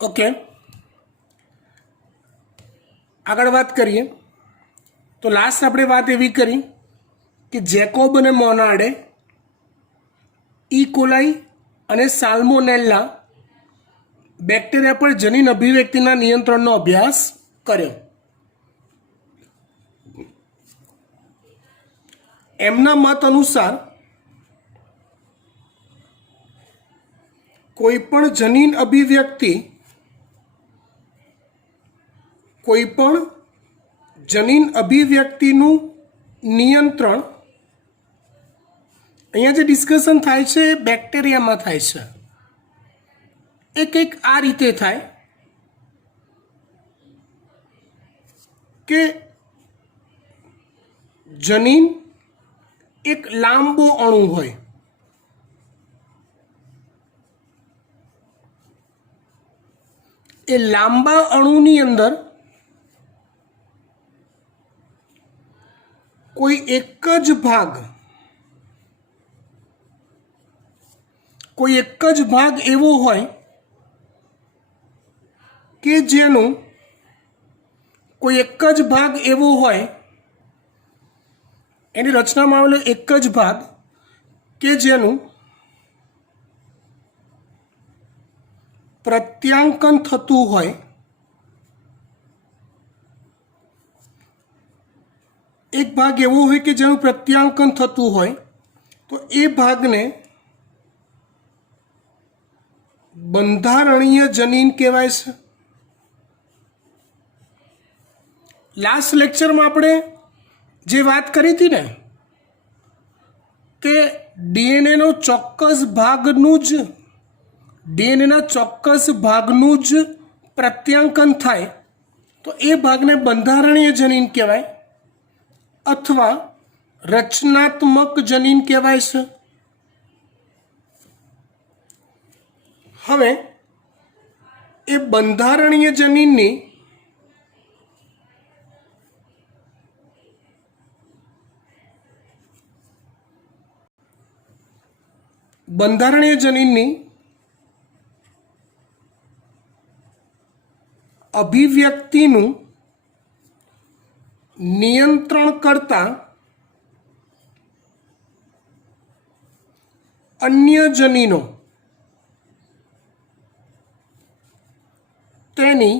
Okay, આગળ વાત કરીએ તો લાસ્ટ આપણે વાત એવી કરી કે જેકોબ અને મોનાર્ડે ઈ કોલાઈ અને સાલ્મોનેલા બેક્ટેરિયા પર જનીન અભિવ્યક્તિના નિયંત્રણનો અભ્યાસ કર્યો. એમના મત અનુસાર કોઈપણ જનીન અભિવ્યક્તિ કોઈપણ જનીન અભિવ્યક્તિનું નિયંત્રણ અહીંયા જે ડિસ્કશન થાય છે એ બેક્ટેરિયામાં થાય છે. એ કંઈક આ રીતે થાય કે જનીન એક લાંબો અણુ હોય, એ લાંબા અણુની અંદર કોઈ એક જ ભાગ એવો હોય કે જેનું એની રચનામાં આવેલો એક જ ભાગ કે જેનું પ્રત્યાંકન થતું હોય, એક ભાગ એવો હોય કે જેનું પ્રત્યાંકન થતું હોય તો એ ભાગને બંધારણીય જનીન કહેવાય છે. લાસ્ટ લેક્ચરમાં આપણે જે વાત કરી હતી ને કે ડીએનએના ચોક્કસ ભાગનું જ પ્રત્યાંકન થાય તો એ ભાગને બંધારણીય જનીન કહેવાય અથવા રચનાત્મક જનીન કહેવાય છે. હવે એ બંધારણીય જનીનની અભિવ્યક્તિનું નિયંત્રણ કરતા અન્ય જનીનો તેની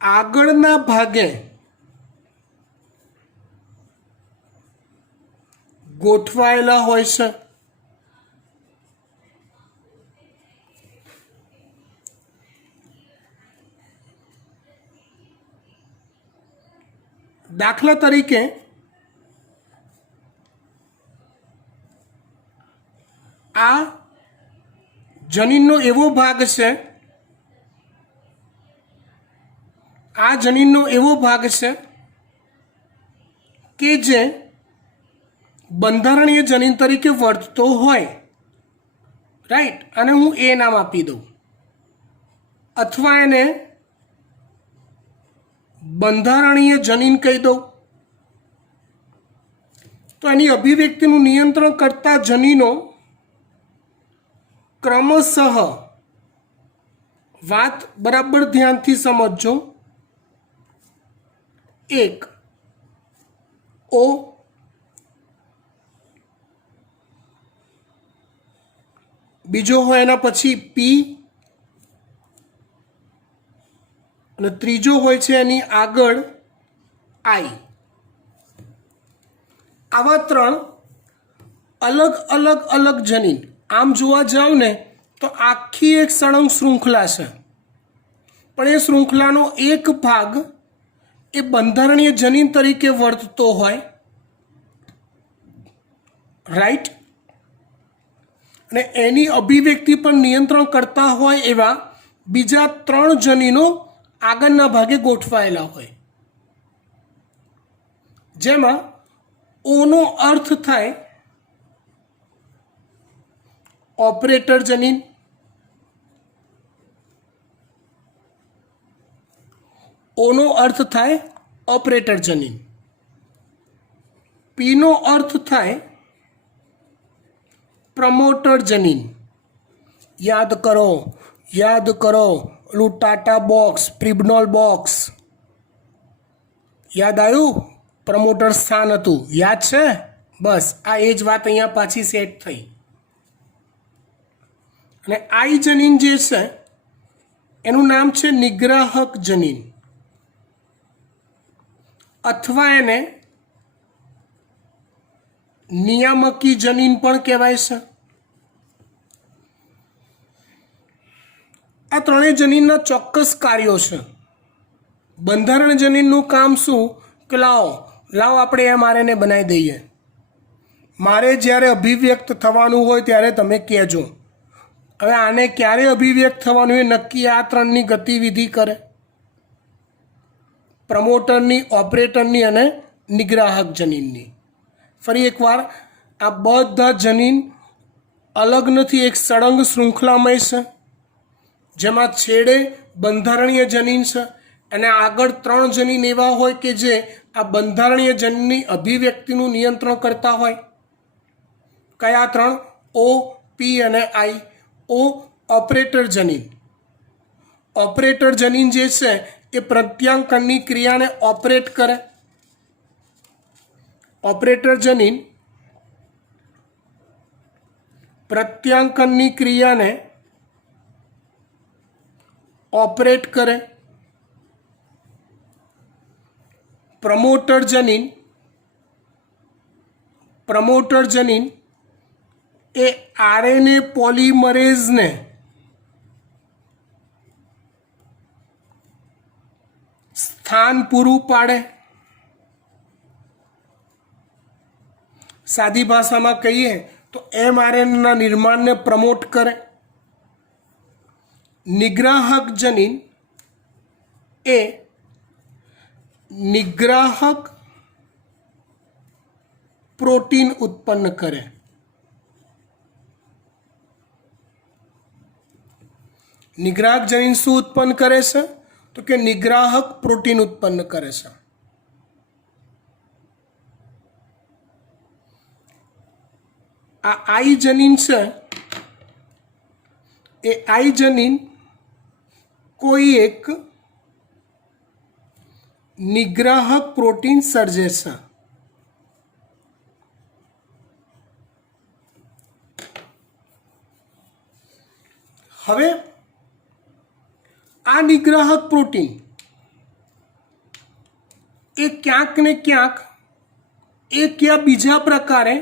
આગળના ભાગે ગોઠવાયેલા હોય છે. દાખલા તરીકે આ જનીનનો એવો ભાગ છે કે જે બંધારણીય જનીન તરીકે વર્તતો હોય, રાઈટ, અને હું એ નામ આપી દઉં અથવા એને બંધારણીય જનીન કહી દઉં તો એની અભિવ્યક્તિનું નિયંત્રણ કરતા જનીનો ક્રમશઃ, વાત બરાબર ધ્યાનથી સમજજો, એક ઓ, બીજો હોય એના પછી પી અને ત્રીજો હોય છે એની આગળ આઈ. આવા ત્રણ અલગ જનીન આમ જોવા જાવ ને તો આખી એક સળંગ શૃંખલા છે, પણ એ શૃંખલાનો એક ભાગ એ બંધારણીય જનીન તરીકે વર્તતો હોય, રાઈટ, અને એની અભિવ્યક્તિ પર નિયંત્રણ કરતા હોય એવા બીજા ત્રણ જનીનો આગળના ભાગે ગોઠવાયેલા હોય, જેમાં ઓનો અર્થ થાય ઓપરેટર જનીન, ઓનો અર્થ થાય ઓપરેટર જનીન, પીનો અર્થ થાય પ્રમોટર જનીન. યાદ કરો ઓલું ટાટા બોક્સ, પ્રિબનોલ બોક્સ યાદ આવ્યું? પ્રમોટર સ્થાન હતું, યાદ છે? બસ આ એ જ વાત અહીંયા પાછી સેટ થઈ. અને આઈ જનીન જે છે એનું નામ છે નિગ્રાહક જનીન, અથવા એને નિયામકી જનીન પણ કહેવાય છે. આ ત્રણેય જનીનના ચોક્કસ કાર્યો છે. બંધારણ જનીનનું કામ શું કે લાવો આપણે એમઆરએનએ બનાવી દઈએ. મારે જ્યારે અભિવ્યક્ત થવાનું હોય ત્યારે તમે કહેજો. હવે આને ક્યારે અભિવ્યક્ત થવાનું એ નક્કી આ ત્રણની ગતિવિધિ કરે, પ્રમોટરની, ઓપરેટરની અને નિગ્રાહક જનીનની. ફરી એકવાર, આ બધા જનીન અલગ નથી, એક સળંગ શૃંખલામય છે, જેમાં છેડે બંધારણીય જનીન છે અને આગળ ત્રણ જનીન એવા હોય કે જે આ બંધારણીય જનીનની અભિવ્યક્તિનું નિયંત્રણ કરતા હોય. કયા ત્રણ? ઓ, પી અને આઈ. ઓ ઓપરેટર જનીન. ઓપરેટર જનીન જે છે એ પ્રત્યાંકનની ક્રિયાને ઓપરેટ કરે. ઓપરેટર જનીન પ્રત્યાંકનની ક્રિયાને ઓપરેટ કરે. પ્રમોટર જનીન એ આરએનએ પોલિમરેઝને સ્થાન પૂરું પાડે. સાદી ભાષામાં કહીએ તો એમઆરએનએના નિર્માણને પ્રમોટ કરે. નિગ્રાહક જનીન એ નિગ્રાહક પ્રોટીન ઉત્પન્ન કરે. નિગ્રાહક જનીન શું ઉત્પન્ન કરે છે? તો કે નિગ્રાહક પ્રોટીન ઉત્પન્ન કરે છે. આ આઈ જનીન છે એ આઈ જનીન કોઈ એક નિગ્રાહક પ્રોટીન સર્જે છે. હવે આ નિગ્રાહક પ્રોટીન એ ક્યાંક ને ક્યાંક એક યા બીજા પ્રકારે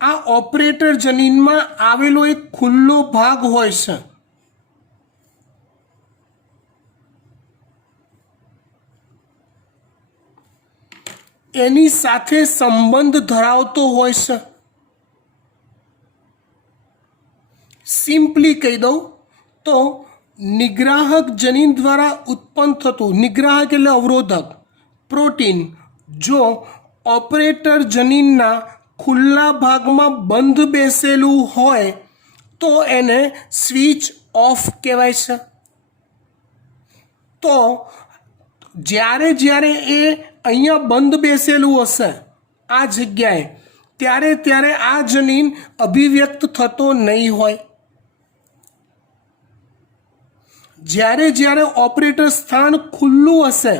આ ઓપરેટર જનીનમાં આવેલો એક ખુલ્લો ભાગ હોય છે. એની સાથે સંબંધ ધરાવતો હોય છે. સિમ્પલી કહી દઉં તો નિગ્રાહક જનીન દ્વારા ઉત્પન્ન થતું, નિગ્રાહક એટલે અવરોધક, પ્રોટીન જો ઓપરેટર જનીનના ખુલ્લા ભાગમાં બંધ બેસેલું હોય તો એને સ્વિચ ઓફ કહેવાય છે. તો જ્યારે એ અહીંયા બંધ બેસેલું હશે આ જગ્યાએ, ત્યારે આ જનીન અભિવ્યક્ત થતો નહીં હોય. જ્યારે ઓપરેટર સ્થાન ખુલ્લું હશે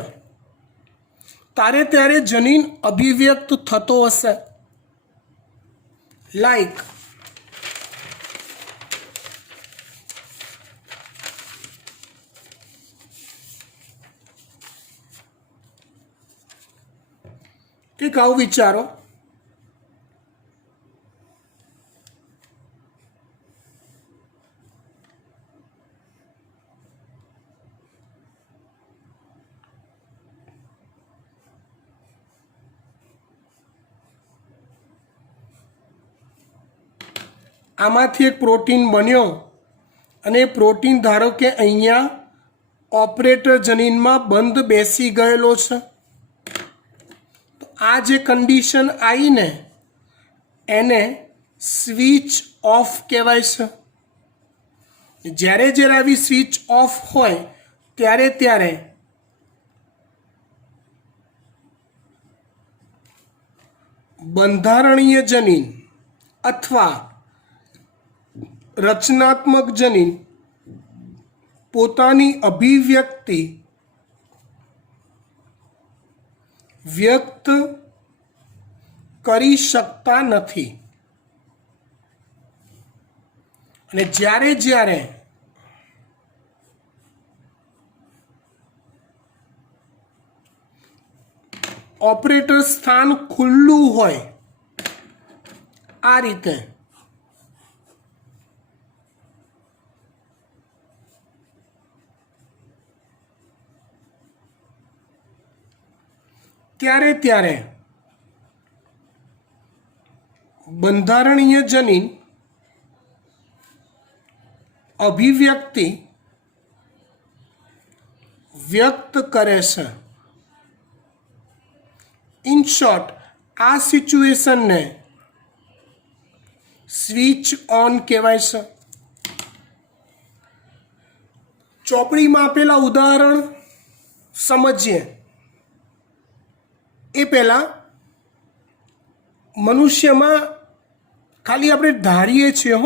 ત્યારે જનીન અભિવ્યક્ત થતો હશે. લાઈક કંઈક આવું વિચારો. આમાંથી એક પ્રોટીન બન્યો અને એ પ્રોટીન ધારો કે અહીંયા ઓપરેટર જનીનમાં બંધ બેસી ગયેલો છે. તો આ જે કન્ડિશન આવીને એને સ્વિચ ઓફ કહેવાય છે. જ્યારે આવી સ્વિચ ઓફ હોય ત્યારે બંધારણીય જનીન અથવા રચનાત્મક જનીન પોતાની અભિવ્યક્તિ વ્યક્ત કરી શકતા નથી અને જ્યારે જ્યારે ઓપરેટર સ્થાન ખુલ્લું હોય આ રીતે ત્યારે ત્યારે બંધારણીય જનીન અભિવ્યક્તિ વ્યક્ત કરે છે. ઇન શોર્ટ, આ સિચ્યુએશનને સ્વિચ ઓન કહેવાય છે. ચોપડીમાં આપેલા ઉદાહરણ સમજીએ એ પહેલાં મનુષ્યમાં ખાલી આપણે ધારીએ છીએ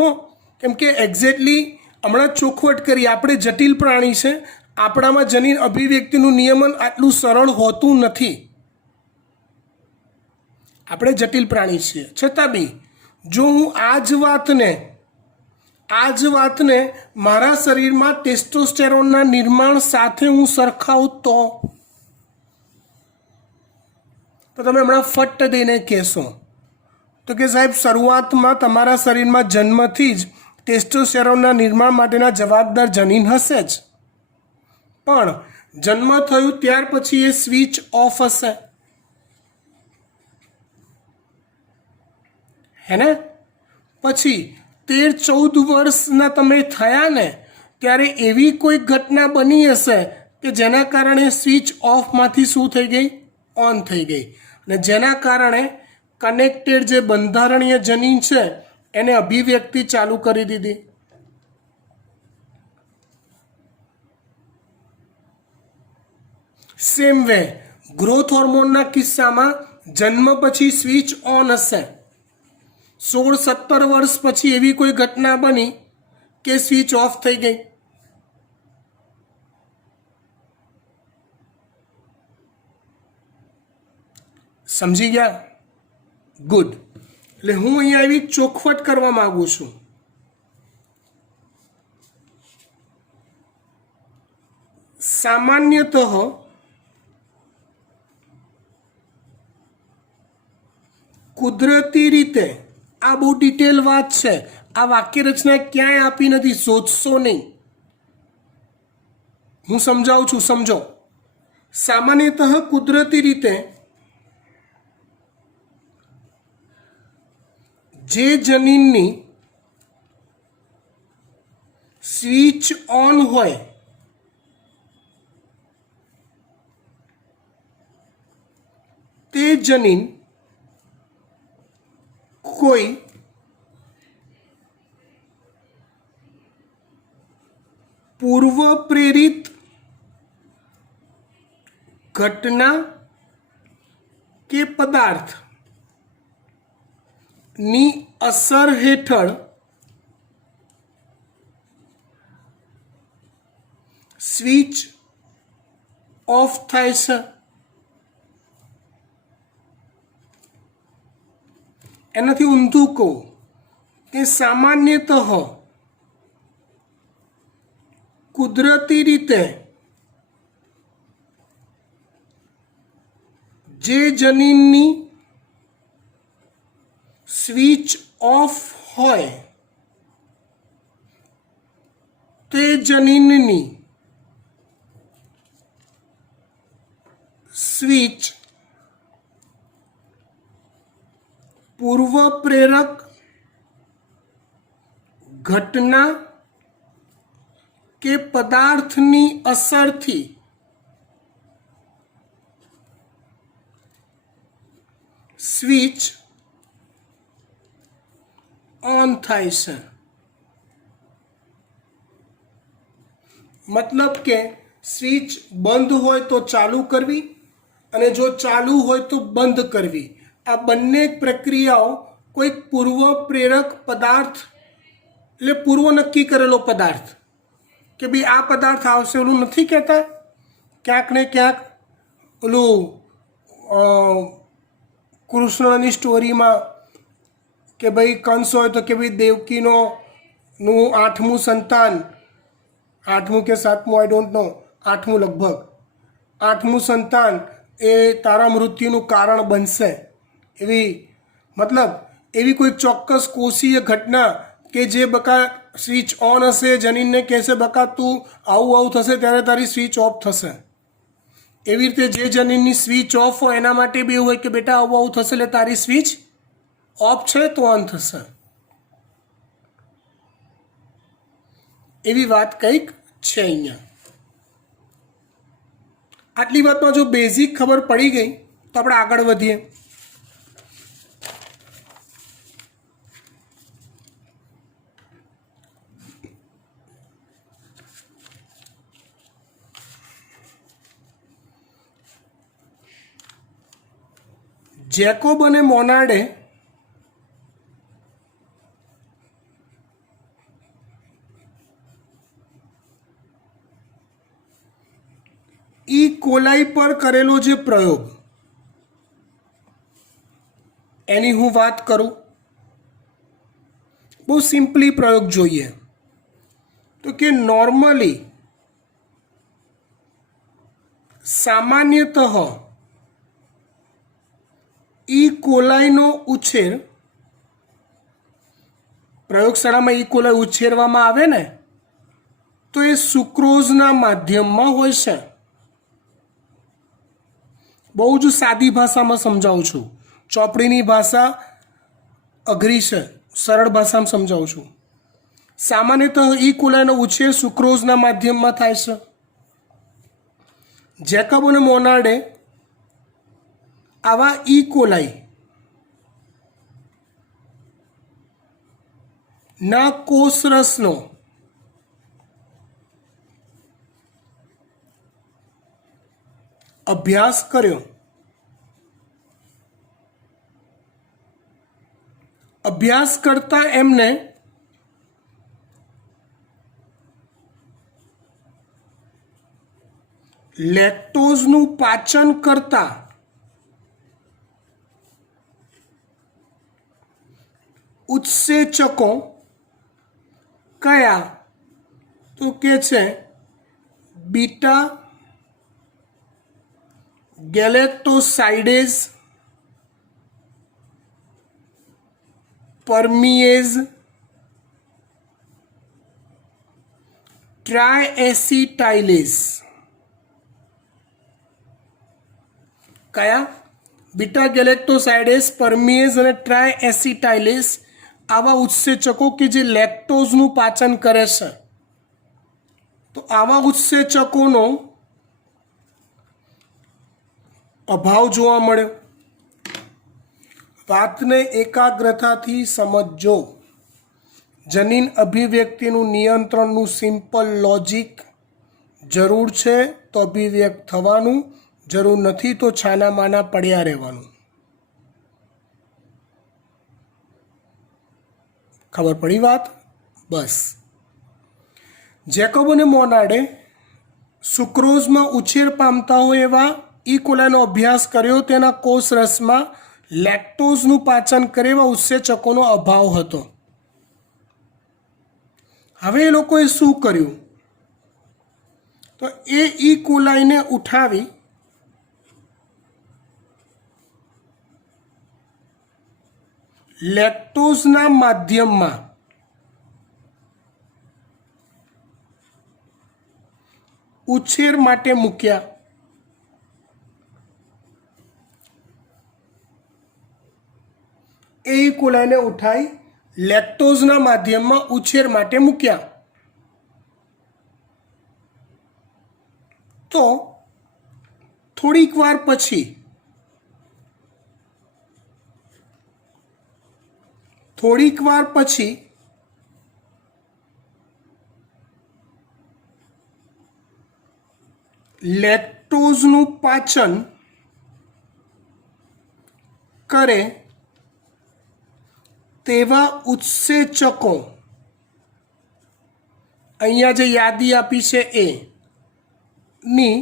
કેમ કે એક્ઝેક્ટલી હમણાં ચોખવટ કરી આપણે જટિલ પ્રાણી છે, આપણામાં જનીન અભિવ્યક્તિનું નિયમન આટલું સરળ હોતું નથી. આપણે જટિલ પ્રાણી છીએ, છતાં બી જો હું આ જ વાતને મારા શરીરમાં ટેસ્ટોસ્ટેરોનના નિર્માણ સાથે હું સરખાવું તો તમે હમણાં ફટ દઈને કહેશો તો કે સાહેબ શરૂઆતમાં તમારા શરીરમાં જન્મથી જ ટેસ્ટોસ્ટેરોનના નિર્માણ માટેના જવાબદાર જનીન હશે જ, પણ જન્મ થયું ત્યાર પછી એ સ્વિચ ઓફ હશે, હે ને? પછી 13-14 વર્ષના તમે થયા ને ત્યારે એવી કોઈ ઘટના બની હશે કે જેના કારણે સ્વિચ ઓફમાંથી શું થઈ ગઈ? ઓન થઈ ગઈ, અને જેના કારણે કનેક્ટેડ જે બંધારણીય જનીન છે એને અભિવ્યક્તિ ચાલુ કરી દીધી. સેમ વે ગ્રોથ હોર્મોનના કિસ્સામાં જન્મ પછી સ્વિચ ઓન હશે, 16-17 વર્ષ પછી એવી કોઈ ઘટના બની કે સ્વિચ ઓફ થઈ ગઈ. સમજી ગયા? ગુડ. એટલે હું અહીંયા એવી ચોખવટ કરવા માંગુ છું. સામાન્યતઃ કુદરતી રીતે, આ બહુ ડિટેલ વાત છે, આ વાક્ય રચના ક્યાંય આપી નથી, શોધશો નહીં, હું સમજાવું છું, સમજો. સામાન્યતઃ કુદરતી રીતે જે જનીનની સ્વિચ ઓન હોય તે જનીન કોઈ પૂર્વ પ્રેરિત ઘટના કે પદાર્થ ની અસર હેઠળ સ્વિચ ઓફ થાય છે. એનાથી ઊંધું કહું કે સામાન્યતઃ કુદરતી રીતે જે જનીનની સ્વિચ ઓફ હોય તે જનીનની સ્વિચ પૂર્વ પ્રેરક ઘટના કે પદાર્થની અસરથી સ્વિચ ઓન થાય છે. મતલબ કે સ્વિચ બંધ હોય તો ચાલુ કરવી અને જો ચાલુ હોય તો બંધ કરવી, આ બંને પ્રક્રિયાઓ કોઈક પૂર્વ પ્રેરક પદાર્થ એટલે પૂર્વ નક્કી કરેલો પદાર્થ કે ભાઈ આ પદાર્થ આવશે, ઓલું નથી કહેતા ક્યાંક ને ક્યાંક ઓલું કૃષ્ણની સ્ટોરીમાં કે ભાઈ કંસ હોય તો કે ભાઈ દેવકીનું 8મું સંતાન, 8મું કે 7મું આઈ ડોન્ટ નો, 8મું લગભગ, 8મું સંતાન એ તારા મૃત્યુનું કારણ બનશે, એવી મતલબ એવી કોઈ ચોક્કસ કોષીય ઘટના કે જે બકા સ્વિચ ઓન હશે, જનીનને કહેશે બકા તું આવું આવું થશે ત્યારે તારી સ્વિચ ઓફ થશે. એવી રીતે જે જનીનની સ્વિચ ઓફ હોય એના માટે બી એવું હોય કે બેટા આવું આવું થશે એટલે તારી સ્વિચ ઓફ છે તો ઓન થશે. એવી વાત કંઈક છે અહીંયા. આટલી વાતમાં જો બેઝિક ખબર પડી ગઈ તો આપણે આગળ વધીએ. જેકોબ અને મોનાર્ડે ઈ કોલાઈ પર કરેલો જે પ્રયોગ એની હું વાત કરું. બહુ સિમ્પલી પ્રયોગ જોઈએ તો કે નોર્મલી સામાન્યતઃ ઈ કોલાઈનો ઉછેર, પ્રયોગશાળામાં ઈ કોલાઈ ઉછેરવામાં આવે ને તો એ સુક્રોઝના માધ્યમમાં હોય છે. બહુ જ સાદી ભાષામાં સમજાવું છું, ચોપડીની ભાષા અઘરી છે, સરળ ભાષામાં સમજાવું છું. સામાન્યતઃ ઈ કોલાઈનો ઉછેર સુક્રોઝના માધ્યમમાં થાય છે. જેકોબ અને મોનાર્ડે આવા ઈ કોલાઈ ના કોષરસનો અભ્યાસ કર્યો. અભ્યાસ કરતા એમને લેક્ટોઝનું પાચન કરતા ઉત્સેચકો કયા તો કે છે બીટા ગેલેક્ટોસાઇડેઝ, પરમિએઝ, ટ્રાયએસિટાઇલેઝ. કયા? બીટા ગેલેક્ટોસાઇડેઝ, પરમિએઝ અને ટ્રાયએસિટાઇલેઝ આવા ઉત્સેચકો કે જે લેક્ટોઝનું પાચન કરે છે. તો આવા ઉત્સેચકોનો અભાવ જોવા મળ્યો. વાતને એકાગ્રતાથી સમજજો. જનીન અભિવ્યક્તિનું નિયંત્રણનું સિમ્પલ લોજિક. જરૂર છે તો અભિવ્યક્ત થવાનું, જરૂર નથી તો છાના માના પડ્યા રહેવાનું. ખબર પડી વાત? બસ. જેકોબ અને મોનાર્ડે સુક્રોઝમાં ઉછેર પામતા હોય એવા ઈ કોલાઈનો અભ્યાસ કર્યો. તેના કોષરસમાં લેક્ટોઝનું પાચન કરે એવા ઉત્સેચકોનો અભાવ હતો. હવે એ લોકોએ શું કર્યું તો એ ઈ કોલાઈને ઉઠાવી લેક્ટોઝના માધ્યમમાં ઉછેર માટે મૂક્યા. એ ઈ કોલાઈને ઉઠાઈ લેક્ટોઝના માધ્યમમાં ઉછેર માટે મૂક્યા. તો થોડીક વાર પછી લેક્ટોઝનું પાચન કરે તેવા ઉત્સેચકો અહીંયા જે યાદી આપી છે એ ની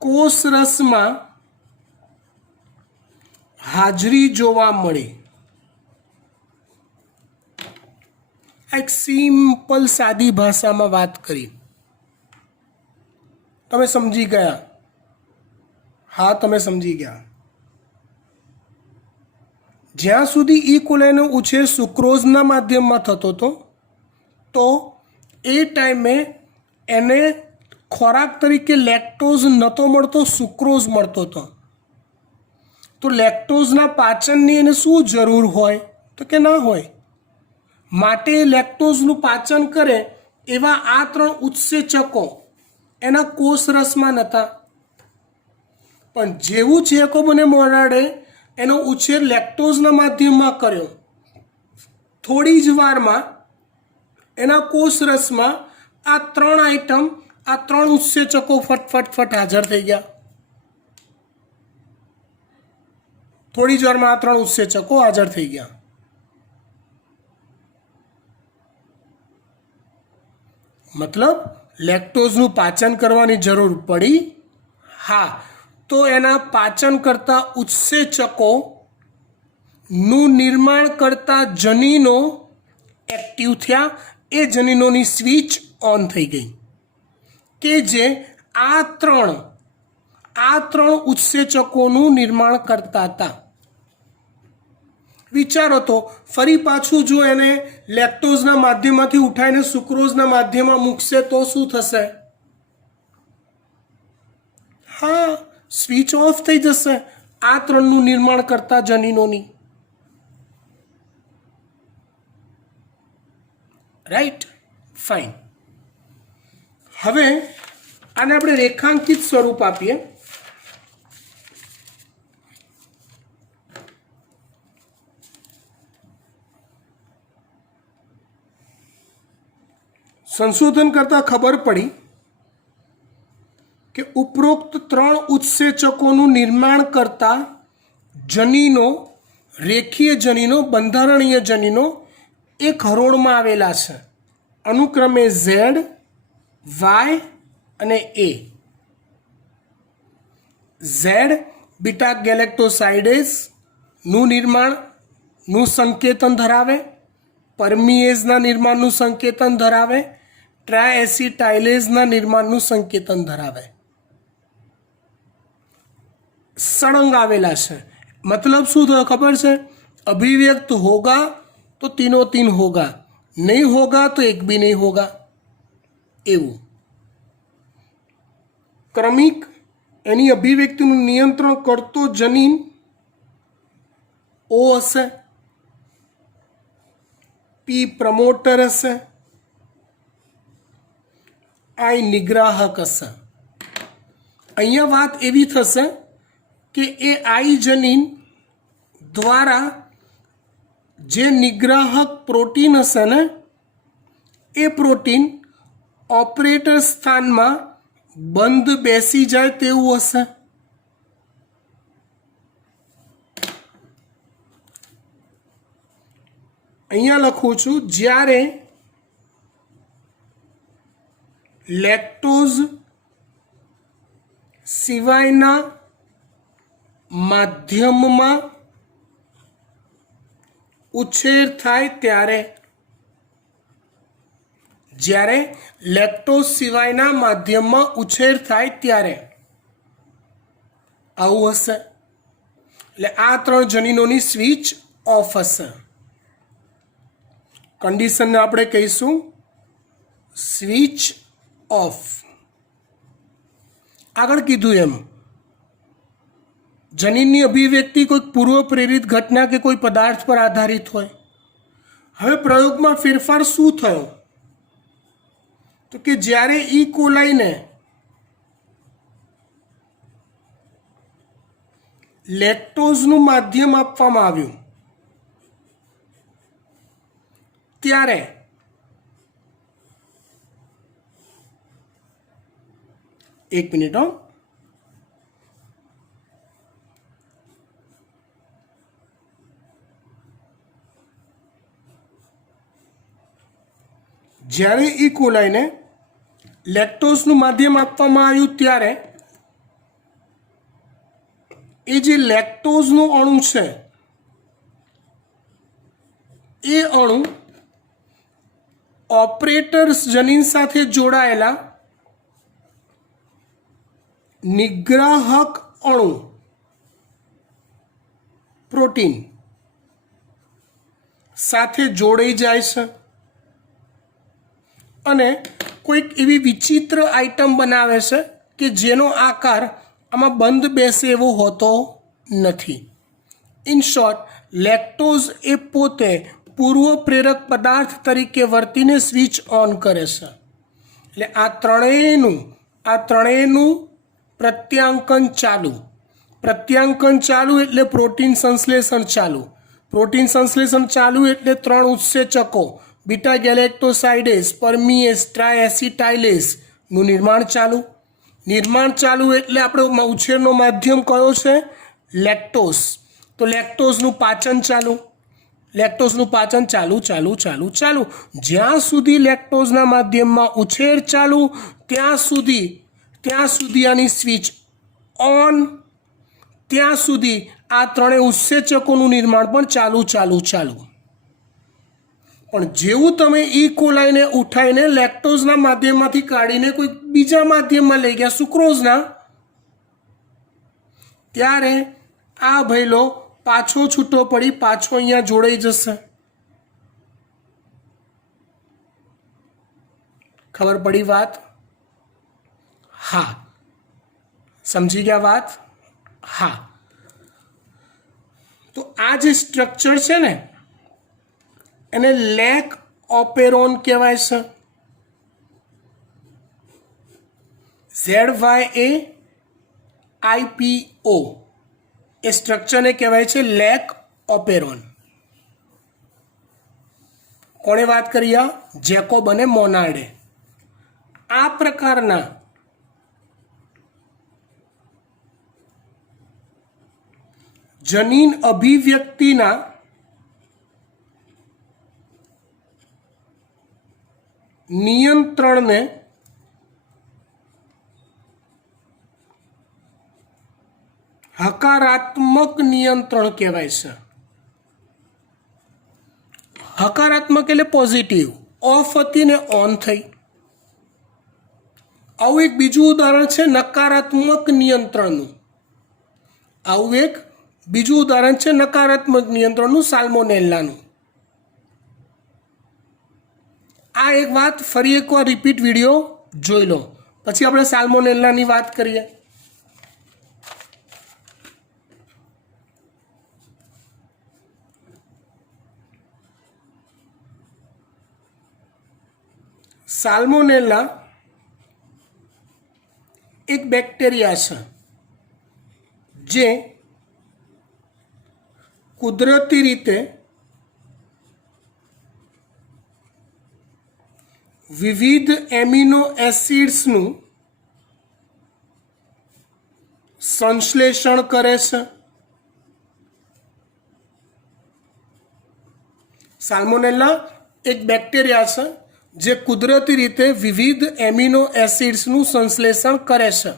કોષરસમાં હાજરી જોવા મળી. એક સિમ્પલ સાદી ભાષામાં વાત કરી. તમે સમજી ગયા? હા, તમે સમજી ગયા. જ્યાં સુધી ઈ કોલાઈનો ઉછેર સુક્રોઝના માધ્યમમાં થતો હતો તો એ ટાઈમે એને ખોરાક તરીકે લેક્ટોઝ નહોતો મળતો, સુક્રોઝ મળતો હતો. તો લેક્ટોઝના પાચનની એને શું જરૂર હોય? તો કે ના હોય. માટે લેક્ટોઝનું પાચન કરે એવા આ 3 ઉત્સેચકો એના કોષરસમાં નહોતા. પણ જેવું જેકોબ અને મોનાડે એનો ઉછેર લેક્ટોઝના માધ્યમમાં કર્યો, થોડી જ વારમાં એના કોષરસમાં આ 3 આઇટમ, આ 3 ઉત્સેચકો ફટ હાજર થઈ ગયા. થોડી જ વારમાં આ 3 ઉત્સેચકો હાજર થઈ ગયા. મતલબ લેક્ટોઝનું પાચન કરવાની જરૂર પડી. હા, તો એના પાચન કરતા ઉત્સેચકોનું નિર્માણ કરતા જનીનો એક્ટિવ થયા. એ જનીનોની સ્વિચ ઓન થઈ ગઈ કે જે આ ત્રણ ઉત્સેચકોનું નિર્માણ કરતા હતા. વિચારો તો, ફરી પાછું જો એને લેક્ટોઝના માધ્યમમાંથી ઉઠાઈને સુક્રોઝના માધ્યમમાં મૂકશે તો શું થશે? હા, સ્વિચ ઓફ થઈ જશે આ 3નું નિર્માણ કરતા જનીનોની. Right, fine. હવે આને આપણે રેખાંકિત સ્વરૂપ આપીએ. સંશોધન કરતાં ખબર પડી કે ઉપરોક્ત 3 ઉત્સેચકોનું નિર્માણ કરતા જનીનો, રેખીય જનીનો, બંધારણીય જનીનો એક હરોળમાં આવેલા છે, અનુક્રમે ઝેડ, વાય અને એ. ઝેડ બીટા ગેલેક્ટોસાઇડેઝનું નિર્માણનું સંકેતન ધરાવે, પરમિએઝના નિર્માણનું સંકેતન ધરાવે, ટ્રાએસિટાઇલેઝના નિર્માણનું સંકેતન ધરાવે. સળંગ આવેલા છે. મતલબ શું થયો ખબર છે? અભિવ્યક્ત હોગા તો તીનો તીન હોગા, નહીં હોગા તો એક બી નહીં હોગા, એવું. ક્રમિક એની અભિવ્યક્તિનું નિયંત્રણ કરતો જનીન ઓ હશે, પી પ્રમોટર હશે, આઈ નિગ્રાહક હશે. અહીંયા વાત એવી થશે કે એ આઈ જનીન દ્વારા જે નિગ્રાહક પ્રોટીન હશે ને, એ પ્રોટીન ઓપરેટર સ્થાનમાં બંધ બેસી જાય તેવું હશે. અહીંયા લખું છું, જ્યારે લેક્ટોઝ સિવાયના માધ્યમમાં ઉછેર થાય ત્યારે, જ્યારે લેક્ટોઝ સિવાયના માધ્યમમાં ઉછેર થાય ત્યારે આવું હશે. એટલે આ 3 જનીનોની સ્વિચ ઓફ હશે. કન્ડિશનને આપણે કહીશું સ્વિચ ઓફ. આગળ કીધું એમ જનીનની અભિવ્યક્તિ કોઈ પૂર્વ પ્રેરિત ઘટના કે કોઈ પદાર્થ પર આધારિત હોય. હવે પ્રયોગમાં ફેરફાર શું થયો? તો કે જ્યારે ઈ કોલાઈને લેક્ટોઝનું માધ્યમ આપવામાં આવ્યું ત્યારે એક મિનિટ હો, જ્યારે ઈ કોલાઈને લેક્ટોઝનું માધ્યમ આપવામાં આવ્યું ત્યારે એ જે લેક્ટોઝનું અણુ છે એ અણુ ઓપરેટર્સ જનીન સાથે જોડાયેલા નિગ્રાહક અણુ પ્રોટીન સાથે જોડાઈ જાય છે અને કોઈક એવી વિચિત્ર આઈટમ બનાવે છે કે જેનો આકાર આમાં બંધ બેસે એવો હોતો નથી. ઇન શોર્ટ, લેક્ટોઝ એ પોતે પૂર્વ પ્રેરક પદાર્થ તરીકે વર્તીને સ્વિચ ઓન કરે છે. એટલે આ ત્રણેયનું પ્રત્યાંકન ચાલુ એટલે પ્રોટીન સંશ્લેષણ ચાલુ એટલે 3 ઉત્સેચકો બીટા ગેલેક્ટોસાઇડેઝ, પરમીએઝ, ટ્રાયએસિટાઇલેઝનું નિર્માણ ચાલુ એટલે આપણો ઉછેરનો માધ્યમ કયો છે? લેક્ટોઝ. તો લેક્ટોઝનું પાચન ચાલુ. જ્યાં સુધી લેક્ટોઝના માધ્યમમાં ઉછેર ચાલુ ત્યાં સુધી આની સ્વિચ ઓન, ત્યાં સુધી આ ત્રણેય ઉત્સેચકોનું નિર્માણ પણ ચાલુ. પણ જેવું તમે ઈ કોલાઈને ઉઠાઈને લેક્ટોઝના માધ્યમમાંથી કાઢીને કોઈ બીજા માધ્યમમાં લઈ ગયા, સુક્રોઝના, ત્યારે આ ભઈલો પાછો છૂટો પડી પાછો અહીંયા જોડાઈ જશે. ખબર પડી વાત? હા. સમજી ગયા વાત? હા. તો આ જે સ્ટ્રક્ચર છે ને એને લેક ઓપેરોન કહેવાય છે. ZYAIPO એ સ્ટ્રક્ચરને કહેવાય છે લેક ઓપેરોન. કોણે વાત કરી? આ જેકોબ અને મોનાર્ડે. આ પ્રકારના જનીન અભિવ્યક્તિના નિયંત્રણને હકારાત્મક નિયંત્રણ કહેવાય છે. હકારાત્મક એટલે પોઝિટિવ, ઓફ હતી ને ઓન થઈ. આવું એક બીજું ઉદાહરણ છે નકારાત્મક નિયંત્રણનું, સાલ્મોનેલાનું. આ એક વાત ફરી એકવાર રિપીટ વિડીયો જોઈ લો, પછી આપણે સાલ્મોનેલાની વાત કરીએ. સાલ્મોનેલા એક બેક્ટેરિયા છે જે કુદરતી રીતે વિવિધ એમિનો એસિડ્સનું સંશ્લેષણ કરે છે. સાલ્મોનેલા એક બેક્ટેરિયા છે જે કુદરતી રીતે વિવિધ એમિનો એસિડ્સનું સંશ્લેષણ કરે છે.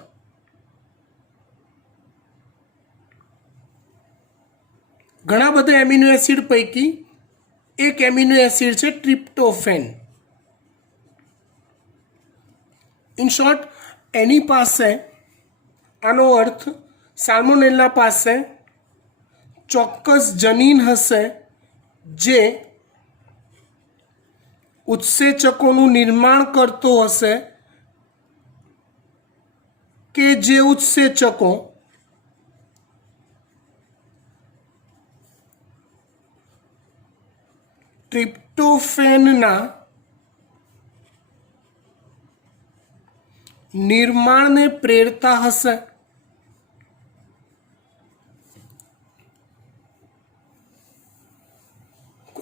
ઘણા બધા એમિનો એસિડ પૈકી એક એમિનો એસિડ છે ટ્રિપ્ટોફેન. ઇન શોર્ટ, એની પાસે, આનો અર્થ સાલ્મોનેલા પાસે ચોક્કસ જનીન હશે જે ઉત્સેચકોનું નિર્માણ કરતો હશે કે જે ઉત્સેચકો ટ્રિપ્ટોફેનના નિર્માણને પ્રેરતા હશે.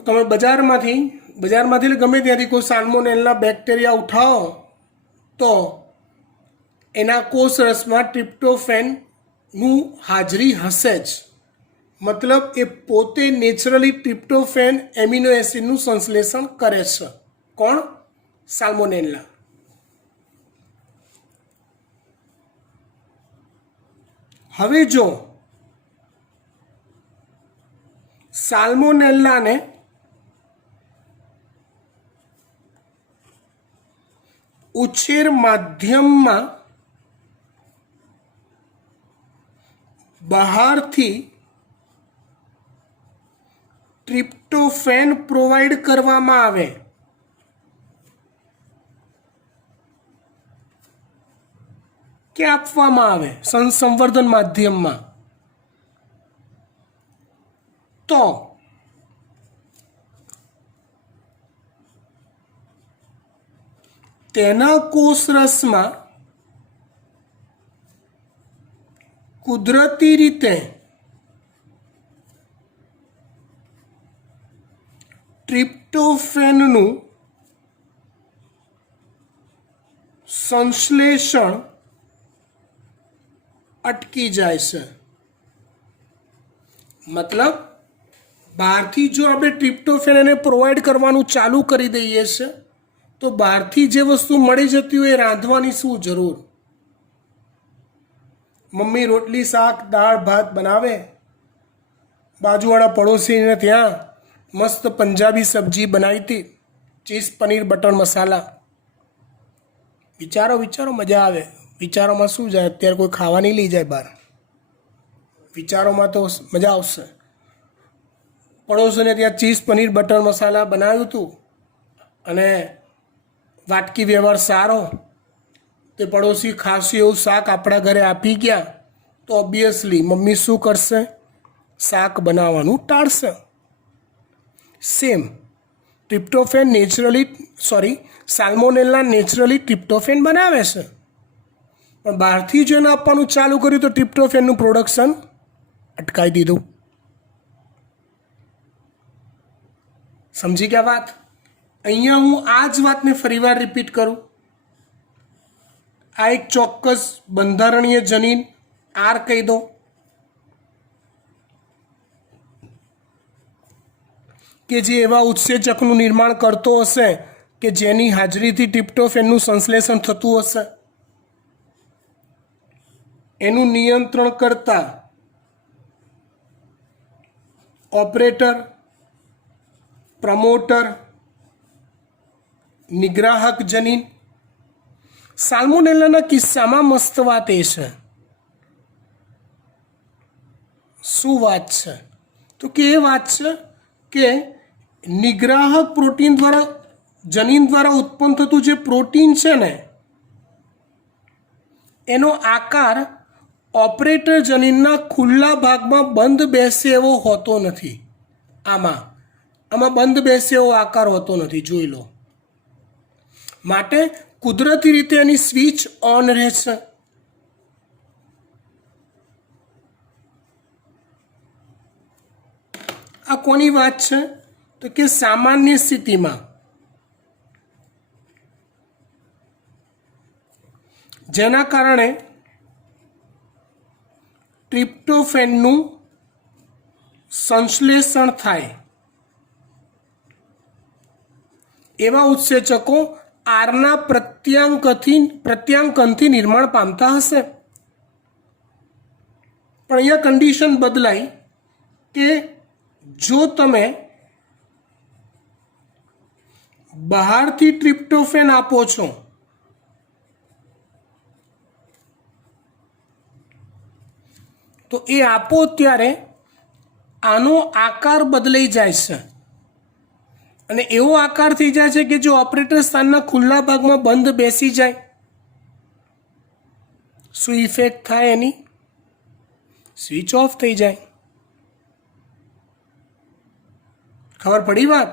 તમે બજારમાંથી ગમે ત્યાંથી કોઈ સાલ્મોનેલા બેક્ટેરિયા ઉઠાવો તો એના કોષ રસમાં ટ્રિપ્ટોફેનનું હાજરી હશે જ. મતલબ એ પોતે નેચરલી ટ્રિપ્ટોફેન એમિનો એસિડનું સંશ્લેષણ કરે છે. કોણ? સાલ્મોનેલા. હવે જો સાલ્મોનેલાને ઉછેર માધ્યમમાં બહારથી ટ્રિપ્ટોફેન પ્રોવાઈડ કરવામાં આવે કે આપવામાં આવે સંવર્ધન માધ્યમમાં, તો તેના કોષરસમાં કુદરતી રીતે ટ્રિપ્ટોફેનનું સંશ્લેષણ અટકી જાય છે. મતલબ બહારથી જો આપણે ટ્રિપ્ટોફેન એને પ્રોવાઈડ કરવાનું ચાલુ કરી દઈએ છે તો બહારથી જે વસ્તુ મળી જતી હોય એ રાંધવાની શું જરૂર. મમ્મી રોટલી શાક દાળ ભાત બનાવે, બાજુવાળા પડોશીને ત્યાં મસ્ત પંજાબી સબ્જી બનાવી હતી, ચીઝ પનીર બટર મસાલા. વિચારો વિચારો, મજા આવે. વિચારોમાં શું જાય, અત્યારે કોઈ ખાવા નહીં લઈ જાય બહાર, વિચારોમાં તો મજા આવશે. પડોશીને ત્યાં ચીઝ પનીર બટર મસાલા બનાવ્યું હતું અને વાટકી વ્યવહાર સારો, તે પડોશી ખાસું એવું શાક આપણા ઘરે આપી ગયા તો ઓબ્વિયસલી મમ્મી શું કરશે, શાક બનાવવાનું ટાળશે. Same tryptophan salmonella naturally tryptophan બનાવે છે, પણ બહારથી જો એને આપવાનું ચાલુ કર્યું તો ટ્રિપ્ટોફેનનું પ્રોડક્શન અટકાવી દીધું. સમજી ગયા વાત? અહીંયા હું આ જ વાતને ફરીવાર રિપીટ કરું. આ એક ચોક્કસ બંધારણીય જનીન આર કહી દો, કે જે એવા ઉત્સેચકનું નિર્માણ કરતો હશે કે જેની હાજરીથી ટ્રિપ્ટોફેનનું સંશ્લેષણ થતું હશે. એનું નિયંત્રણ કરતા ઓપરેટર, પ્રમોટર, નિગ્રાહક જનીન. સાલ્મોનેલાના કિસ્સામાં મસ્ત વાત એ છે. શું વાત છે? તો કે એ વાત છે કે નિગ્રાહક પ્રોટીન દ્વારા જનીન દ્વારા ઉત્પન્ન થતું જે પ્રોટીન છે ને એનો આકાર ઓપરેટર જનીનના ખુલ્લા ભાગમાં બંધ બેસે એવો હોતો નથી. આમાં બંધ બેસે એવો આકાર હોતો નથી, જોઈ લો. માટે કુદરતી રીતે એની સ્વિચ ઓન રહેશે. આ કોની વાત છે? તો કે સામાન્ય સ્થિતિમાં જેના કારણે ટ્રિપ્ટોફેનનું સંશ્લેષણ થાય એવા ઉત્સેચકો આરના પ્રત્યાંકનથી નિર્માણ પામતા હશે. પણ અહીંયા કન્ડિશન બદલાઈ કે જો તમે બહારથી ટ્રિપ્ટોફેન આપો છો તો એ આપો ત્યારે આનો આકાર બદલાઈ જાય છે અને એવો આકાર થઈ જાય છે કે જો ઓપરેટર સ્થાનના ખુલ્લા ભાગમાં બંધ બેસી જાય, શું ઇફેક્ટ થાય એની? સ્વિચ ઓફ થઈ જાય. ખબર પડી વાત?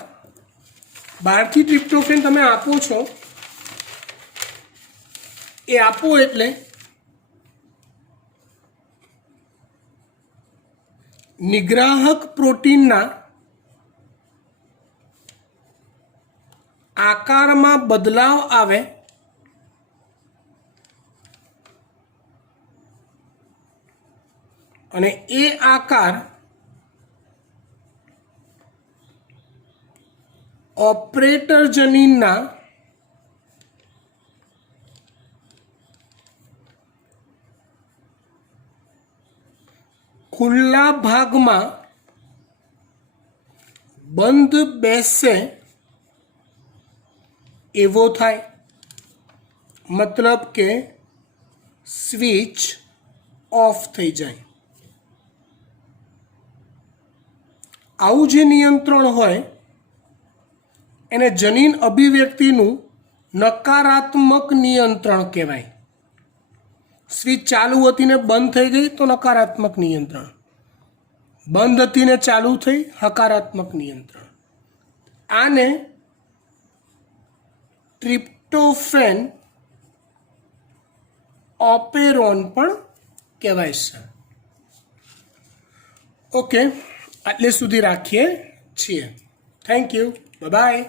બહારથી ટ્રિપ્ટોફેન તમે આપો છો, એ આપો એટલે નિગ્રાહક પ્રોટીનના આકારમાં બદલાવ આવે અને એ આકાર ઓપરેટર જનીનના ખુલ્લા ભાગમાં બંધ બેસે એવો થાય, મતલબ કે સ્વિચ ઓફ થઈ જાય. આવું જે નિયંત્રણ હોય એને જનીન અભિવ્યક્તિનું નકારાત્મક નિયંત્રણ કહેવાય. સ્વિચ ચાલુ હતી ને બંધ થઈ ગઈ તો નકારાત્મક નિયંત્રણ, બંધ હતી ને ચાલુ થઈ હકારાત્મક નિયંત્રણ. આને ટ્રિપ્ટોફેન ઓપેરોન પણ કહેવાય છે. ઓકે, આટલે સુધી રાખીએ છીએ. Thank you, by.